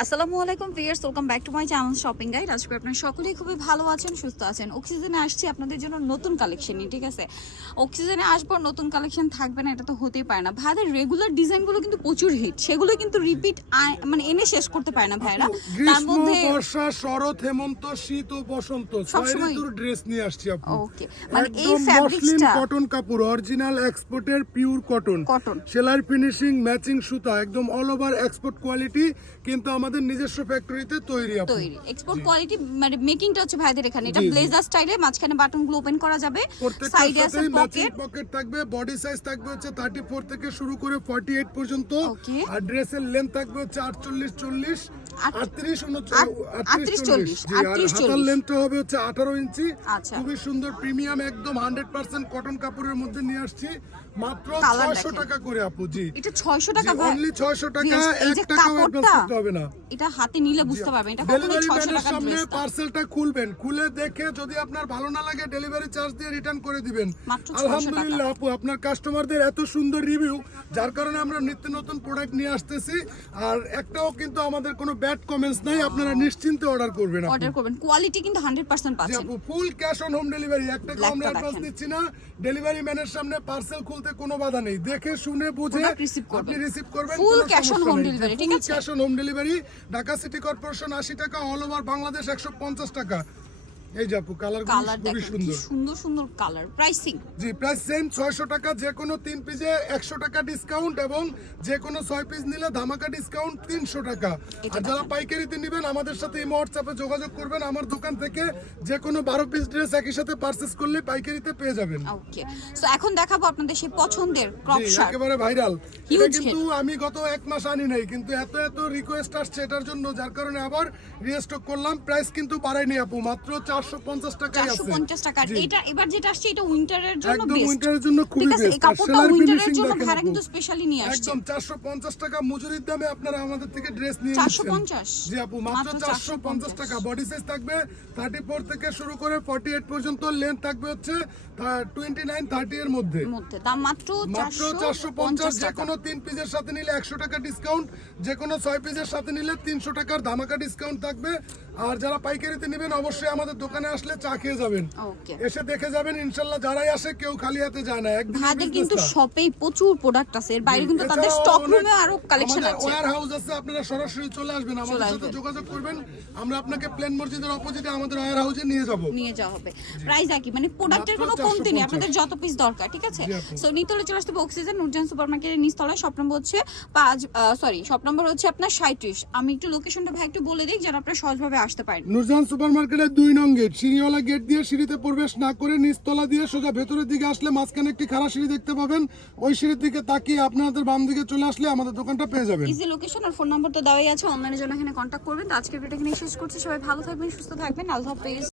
আসসালামু আলাইকুম viewers welcome back to my channel shopping guide. আজকে আপনারা সকলেই খুবই ভালো আছেন সুস্থ আছেন। অক্সিজেনে আসছি আপনাদের জন্য নতুন কালেকশন নিয়ে ঠিক আছে? অক্সিজেনে আসবার নতুন কালেকশন থাকবে না এটা তো হতেই পারে না। ভাইদের রেগুলার ডিজাইনগুলো কিন্তু প্রচুর হিট সেগুলো কিন্তু রিপিট মানে এনে শেষ করতে পারে না ভাইরা তার মধ্যে বর্ষা শরৎ হেমন্ত শীত ও বসন্ত সবসময়- ঋতুর ড্রেস নিয়ে আসছি আপু ওকে মানে এই ফ্যাব্রিক্সটা কটন কাপড় অরিজিনাল এক্সপোর্টের পিওর কটন কটন সেলাই ফিনিশিং ম্যাচিং সুতা একদম অল ওভার এক্সপোর্ট কোয়ালিটি কিন্তু আমাদের নিজস্ব ফ্যাক্টরিতে তৈরি তৈরি। এক্সপোর্ট কোয়ালিটি মানে মেকিংটা হচ্ছে ভাইদের এখানে। এটা। ব্লেজার স্টাইলে মাঝখানে বাটনগুলো ওপেন করা যাবে। সাইডে আছে পকেট পকেট থাকবে বডি সাইজ থাকবে হচ্ছে 34 থেকে শুরু করে 48 পর্যন্ত. আর ড্রেসের লেন্থ থাকবে হচ্ছে 48 40 আট- 38 আট- 38 40, জি আর 38 হাতার 40 লেন্থটা হবে হচ্ছে 18 ইঞ্চি। খুবই সুন্দর প্রিমিয়াম একদম 100% কটন কাপড়ের মধ্যে নিয়ে আসছি। মাত্র 600 টাকা করে আপু জি। এটা 600 টাকা ভাই। অনলি 600 টাকা Viewers, এই 1 যে টাকাও অ্যাডভান্স করতে হবে না। এটা হাতে নিলে বুঝতে পারবেন এটা কখনো 600 ম্যানের সামনে পার্সেলটা খুলবেন। খুলে দেখে যদি আপনার ভালো না লাগে ডেলিভারি চার্জ দিয়ে রিটার্ন করে দিবেন। আলহামদুলিল্লাহ আপু আপনার কাস্টমারদের এত সুন্দর রিভিউ যার কারণে আমরা নিত্য নতুন প্রোডাক্ট নিয়ে আসতেছি। আর একটাও কিন্তু আমাদের কোনো ব্যাড কমেন্টস নাই আপনারা নিশ্চিন্তে অর্ডার করবেন অর্ডার করবেন। কোয়ালিটি কিন্তু 100% পাচ্ছেন। Full cash on home delivery একটা আমরা অ্যাডভান্স দিচ্ছি না। ডেলিভারি ম্যানের সামনে পার্সেল খুলতে কোনো বাধা নেই। দেখে শুনে বুঝে আপনি রিসিভ করবেন full cash on home delivery ঠিক আছে? Cash on home delivery Dhaka city corporation 80 টাকা অল ওভার বাংলাদেশ 150 টাকা। এই যে আপু কালার খুবই সুন্দর। সুন্দর সুন্দর কালার প্রাইসিং জি প্রাইস সেম ছয়শো টাকা যে কোনো পিসে একশো টাকা ডিসকাউন্ট এবং যে কোনো পিস নিলে ধামাকা ডিসকাউন্ট তিনশো টাকা। আর যারা পাইকারিতে নেবেন আমাদের সাথে এই হোয়াটসঅ্যাপে যোগাযোগ করবেন। আমার দোকান থেকে যে কোনো বারো পিস ড্রেস একই সাথে পারচেস করলে পাইকারিতে পেয়ে যাবেন। ওকে সো এখন দেখাবো আপনাদের সেই পছন্দের ক্রপ শার্ট একেবারে ভাইরাল এটা কিন্তু আমি গত এক মাস আনি নাই কিন্তু এত এত রিকোয়েস্ট আসছে এটার জন্য যার কারণে আবার রিস্টক করলাম। প্রাইস কিন্তু বাড়াইনি আপু মাত্র পঞ্চাশ টাকাই আছে। পঞ্চাশ টাকা। এটা এবার যেটা আসছে এটা উইন্টারের জন্য একদম উইন্টারের জন্য খুবই আছে এই কাপড়টা উইন্টারের জন্য ভাড়া কিন্তু স্পেশালি নিয়ে আসছে। একদম চারশো পঞ্চাশ টাকা মজুরির দামে আপনারা আমাদের থেকে ড্রেস নিয়ে 450? জি আপু মাত্র মাত্র চারশো পঞ্চাশ 450 টাকা। বডি সাইজ থাকবে থার্টি ফোর থেকে শুরু করে ফর্টি এইট পর্যন্ত। লেন্থ থাকবে হচ্ছে টোয়েন্টি নাইন থার্টি এর মধ্যে। মধ্যে। দাম মাত্র মাত্র চারশো চারশো পঞ্চাশ পঞ্চাশ যে কোনো তিন পিসের সাথে নিলে একশো টাকা ডিসকাউন্ট যে কোনো ছয় পিসের সাথে নিলে তিনশো টাকার ধামাকা ডিসকাউন্ট থাকবে। আর যারা পাইকারিতে নেবেন অবশ্যই আমাদের দোকানে আসলে চা খেয়ে যাবেন। এসে দেখে যাবেন ইনশাল্লাহ যারাই আসে কেউ খালি হাতে যায় না। ভাইদের কিন্তু শপেই প্রচুর প্রোডাক্ট আছে। এর বাইরে কিন্তু তাদের স্টক রুমে আরও কালেকশন আছে। ওয়্যার হাউস আছে আপনারা সরাসরি চলে আসবেন আমাদের সাথে যোগাযোগ করবেন। আমরা আপনাকে প্লেন মসজিদের অপোজিটে আমাদের ওয়্যার হাউসে নিয়ে যাব। নিয়ে যাওয়া হবে। প্রাইস একই মানে প্রোডাক্টের কোনো কমতি নেই। আপনাদের যত পিস দরকার ঠিক আছে। সো নিতলে চলে আসতে অক্সিজেন নুরজান সুপার মার্কেটের নিচতলায়। শপ নম্বর হচ্ছে পাঁচ সরি শপ নম্বর হচ্ছে আপনার সাঁত্রিশ আমি একটু লোকেশনটা ভাই একটু বলে দিই যেন আপনারা সহজভাবে আসতে পারেন। নুরজাহান সুপার মার্কেটের দুই নং গেট। সিঁড়িওয়ালা গেট দিয়ে সিঁড়িতে প্রবেশ না করে নিচতলা দিয়ে সোজা ভেতরের দিকে আসলে মাঝখানে একটি খারাপ সিঁড়ি দেখতে পাবেন। ওই সিঁড়ির দিকে তাকিয়ে আপনাদের বাম দিকে চলে আসলে আমাদের দোকানটা পেয়ে যাবেন। ইজি লোকেশন আর ফোন নাম্বার তো দেওয়াই আছে। অনলাইনে জন্য এখানে কন্ট্যাক্ট করবেন। তো আজকের ভিডিও এখানে শেষ করছি। সবাই ভালো থাকবেন, সুস্থ থাকবেন। আল্লাহ হাফেজ।